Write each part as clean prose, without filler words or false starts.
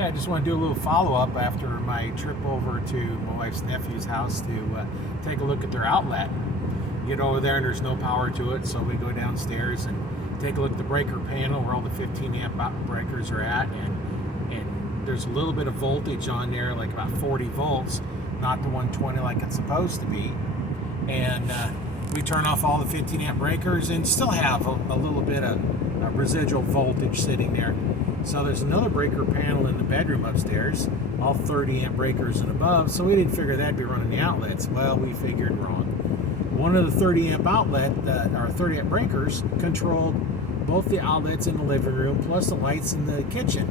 Hey, I just want to do a little follow-up after my trip over to my wife's nephew's house to take a look at their outlet. Get over there and there's no power to it, so we go downstairs and take a look at the breaker panel where all the 15 amp breakers are at, and there's a little bit of voltage on there, like about 40 volts, not the 120 like it's supposed to be. And we turn off all the 15 amp breakers and still have a little bit of residual voltage sitting there. So there's another breaker panel in the bedroom upstairs, all 30 amp breakers and above, so we didn't figure that'd be running the outlets. Well, we figured wrong. One of the 30 amp or 30 amp breakers controlled both the outlets in the living room plus the lights in the kitchen.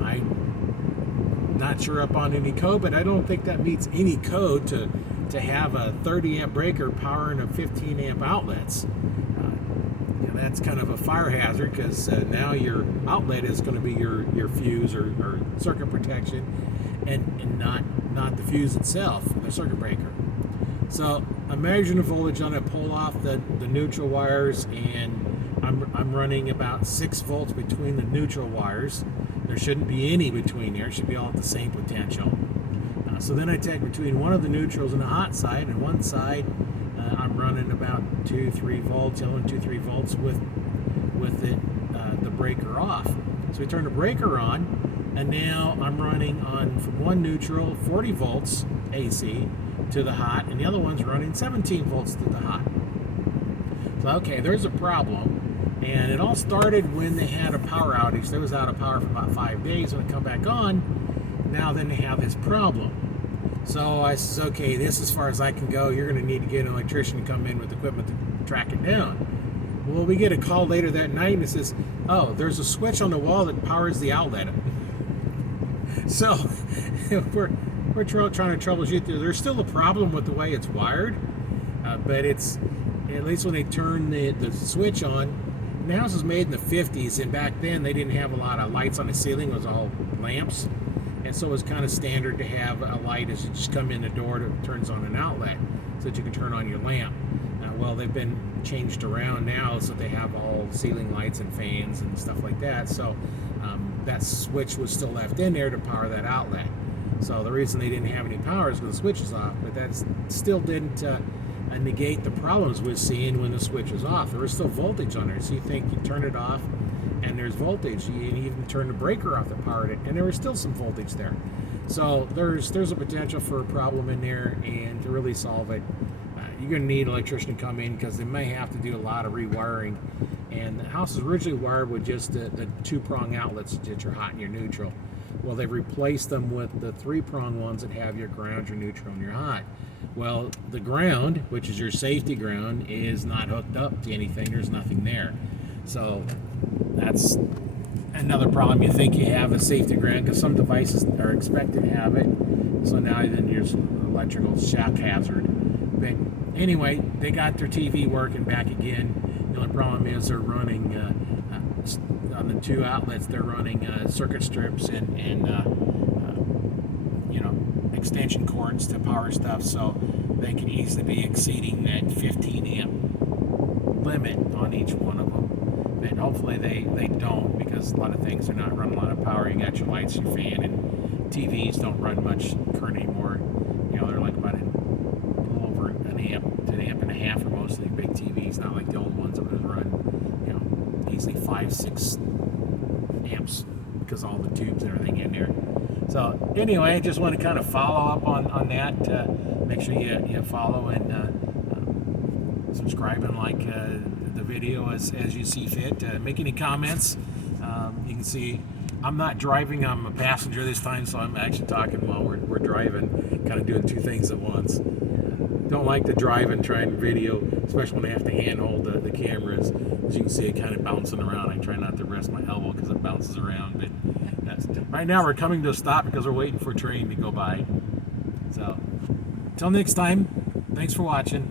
I'm not sure up on any code, but I don't think that meets any code to have a 30 amp breaker powering a 15 amp outlets. That's kind of a fire hazard because now your outlet is going to be your fuse or circuit protection, and not the fuse itself, the circuit breaker. So I'm measuring the voltage on it, pull off the neutral wires, and I'm running about 6 volts between the neutral wires. There shouldn't be any between there. It should be all at the same potential. So then I take between one of the neutrals and the hot side, and one side I'm running about 2-3 volts, 2-3 volts with the breaker off. So we turn the breaker on, and now I'm running on from one neutral 40 volts AC to the hot, and the other one's running 17 volts to the hot. So okay, there's a problem, and it all started when they had a power outage. They was out of power for about 5 days. When it come back on, now then they have this problem. So I says, okay, this is as far as I can go. You're going to need to get an electrician to come in with equipment to track it down. Well, we get a call later that night and it says, oh, there's a switch on the wall that powers the outlet. So we're trying to troubleshoot. There's still a problem with the way it's wired, but it's, at least when they turn the switch on, the house was made in the 50s, and back then they didn't have a lot of lights on the ceiling. It was all lamps. And so it was kind of standard to have a light as you just come in the door that turns on an outlet so that you can turn on your lamp. Well, they've been changed around now so they have all ceiling lights and fans and stuff like that. So that switch was still left in there to power that outlet. So the reason they didn't have any power is because the switch is off, but that still didn't negate the problems we're seeing when the switch was off. There was still voltage on there. So you think you turn it off, and there's voltage. You even turn the breaker off that powered it, and there was still some voltage there. So there's a potential for a problem in there, and to really solve it, you're going to need an electrician to come in because they may have to do a lot of rewiring. And the house was originally wired with just the 2-prong outlets that your hot and your neutral. Well, they've replaced them with the 3-prong ones that have your ground, your neutral, and your hot. Well, the ground, which is your safety ground, is not hooked up to anything. There's nothing there. So that's another problem. You think you have a safety ground because some devices are expected to have it. So now then there's an electrical shock hazard. But anyway, they got their TV working back again. The only problem is they're running on the 2 outlets. They're running circuit strips and extension cords to power stuff. So they can easily be exceeding that 15 amp limit on each one of them. But hopefully they don't, because a lot of things are not running a lot of power. You got your lights, your fan, and TVs don't run much current anymore. They're like about a little over an amp to an amp and a half for most of the big TVs, not like the old ones that would run, easily 5-6 amps because all the tubes and everything in there. So anyway, I just want to kind of follow up on that. Make sure you follow and subscribe and like the video as you see fit. Make any comments. You can see I'm not driving, I'm a passenger this time, so I'm actually talking while we're driving, kind of doing 2 things at once. Don't like to drive and try and video, especially when I have to handhold the cameras. As you can see, it kind of bouncing around. I try not to rest my elbow because it bounces around. But right now we're coming to a stop because we're waiting for a train to go by. So until next time, thanks for watching.